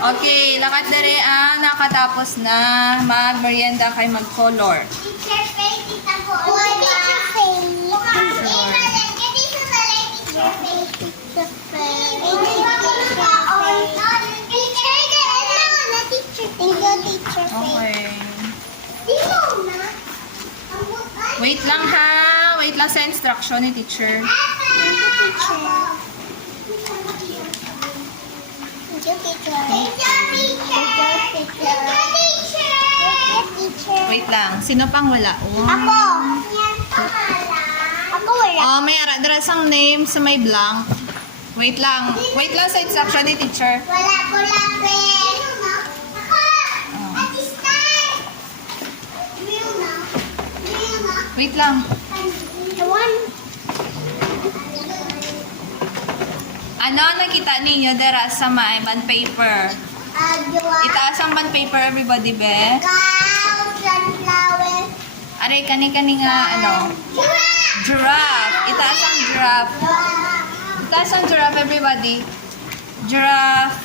Okay, lakat dere ang nakatapos na mag-merienda kay mag-color. Teacher face, tita ko. Teacher face. Teacher face. Okay. Wait lang ha. Wait lang sa instruction ni teacher. Wait lang. Sino pang wala? Oh. Ako. Ako wala. Oh, may ara sang name sa may blank. Wait lang. Wait lang sa instruction ni teacher. Wala ko lapis. Ako. Oh. Assistant. Wait lang. One. Ano nakita ninyo dera sa may bond paper? Itaas ang bond paper everybody, be. Cow, sunflower. Aray, kani-kani nga, ano? Giraffe. Itaas ang giraffe. Itaas ang giraffe, everybody. Giraffe.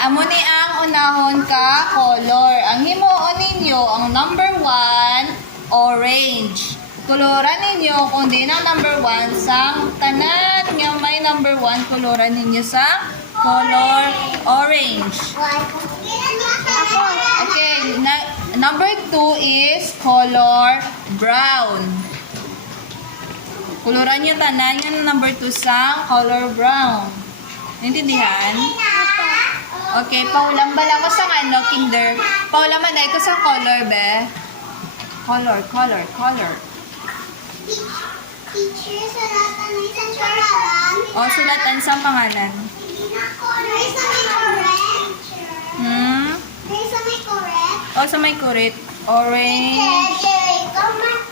Amo ni ang unahon ka color. Ang himuon ninyo, ang number 1, orange. Koloran ninyo kung di na number 1 sang tanan nga may number 1, koloran ninyo sa color orange. Okay, number 2 is color brown. Koloran nyo tanan yung number 2 sang color brown. Naintindihan? Okay, paulang bala ko sa ano, kinder. Paulang manay ko sa color, be. Color. Teacher, sulatan mo isang paralan. O, sulatan sa pangalan. May isa may correct. May isa may correct. O, sa may kurit. Orange. Teacher, ikaw ma.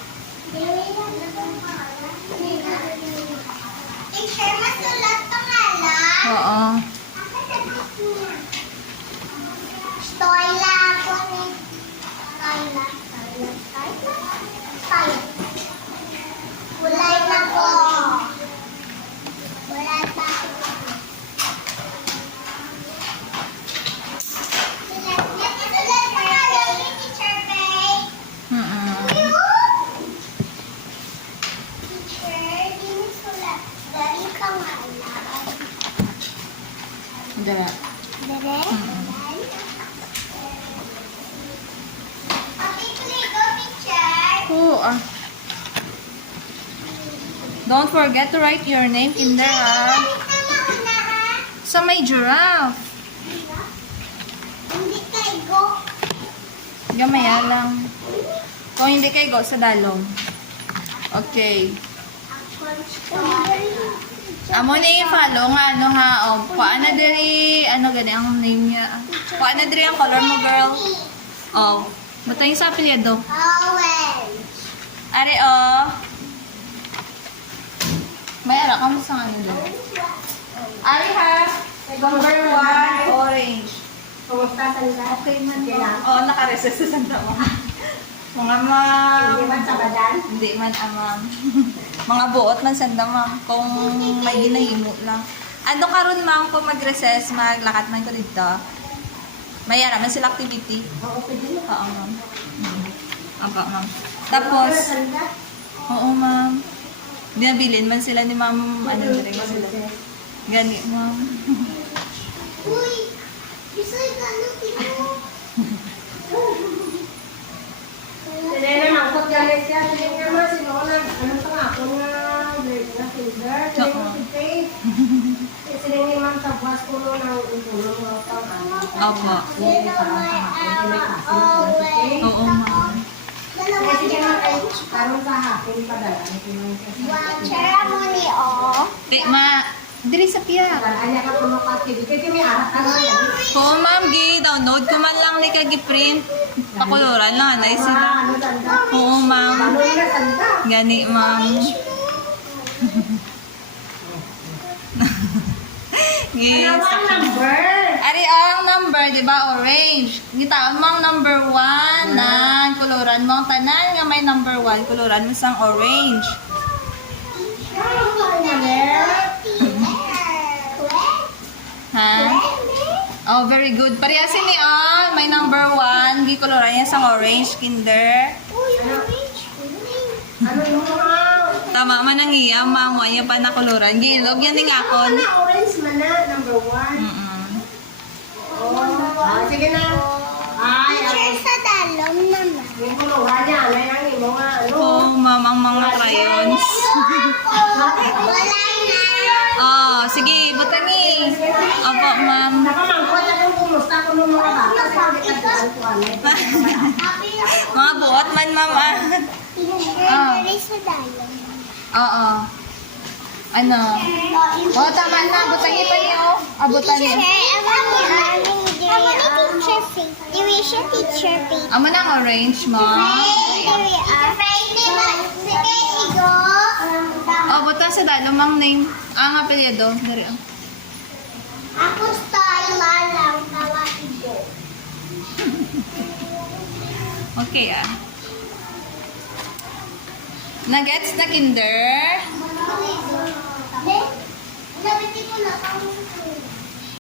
Teacher, masulat pangalan. Oo. Stoyla ako ni. Stoyla. Kulay na po. Wala pa. Sulat pangalan ni Teacher Faye. Teacher, hindi sulat. Dari pangalan. Dara. Dere? Okay, please go, teacher. Oo, Don't forget to write your name in there, ha? Sa may giraffe. Hindi kay go. Gamaya lang. Kung hindi kayo, go sa dalong. Okay. Amo na yung follow nga, ano ha? O, paano diri, ano gani ang name niya? Paano diri ang color mo, girl? O, bato yung sa apelyido. Orange. Ari, o. May ara ka mo sa ano doon. Ari ha, number 1, orange. Kumusta sanda? Okay man ba? Oo, nakareses sa sanda mo. Mga ma'am. Hindi man sa badan? Hindi man, ma'am. Mga buot man sanda, ma'am. Kung may ginahimo lang. Ano karon ma'am, kung mag-recess, maglakat man ko dito. May ara man sila activity. Oo, pwede mo. Oo, ma'am. Apa, ma'am. Tapos, oo, ma'am. Binabilin man sila ni ma'am, ano na rin sila. Gani, ma'am. Uy! Bisoy ka ano, tito? Hindi na mangkot galit siya. Hindi nga ma, sinulan. Ano pa nga ako nga grade na finger. Hindi mo si Faith. Kasi hindi man sa buwas puno ng utulong mo pang ano. Opo. Hindi parang sa hapon. Hindi may kasi na si Faith. Oo, ma'am. Kasi hindi man ay parang sa hapon padala. Hindi man kasi. Chara mo ni O. Diri sa piya. Anya ka puno ka TV. Kasi may arat ka na yan. Oo, ma'am, download ko man lang ni kagi-print. Pakuluran lang, anay sila. Ano tanda? Oo, ma'am. Ano na tanda? Gani, ma'am. Yes. Ano ang number? Ari ang number, di ba, orange. Ngitaon mo ang number 1 na kuluran mo ang tanan nga may number 1, kuluran mo sang orange. Ano ang number? Ha? Oh, very good. Parehas ni may number 1. Gikoloran niya sa orange, kinder. Uy, orange. Ano yung mga... Tama man ang iya, mama. Iya pa nakoloran. Gilog yan ning akon. Ano, orange man na, number 1. Oh, sige na. Ay, Teacher sa dalom naman. yung kuluhan niya, may nang imo nga, ano. Oh, ma'am, ang mga crayons. Wala na. Oh, sige, butangi. Opo, ma'am. Nakamangkot akong kumusta ko ng mga bata. Sa pagkakataon ko, ano. Mga buot man, ma'am. Ah. Teacher sa dalom. Oo. Ano? Oh, tama na. Butangi pa niyo. Abutan niyo. Teacher Faith. Amo na ang orange, ma'am. Oh, butan sa dalo, mang name. Ang apelyido. Dari ang. Ako style lang tawa ibo. Okay, ah. Nuggets na kinder. Nabiti ko na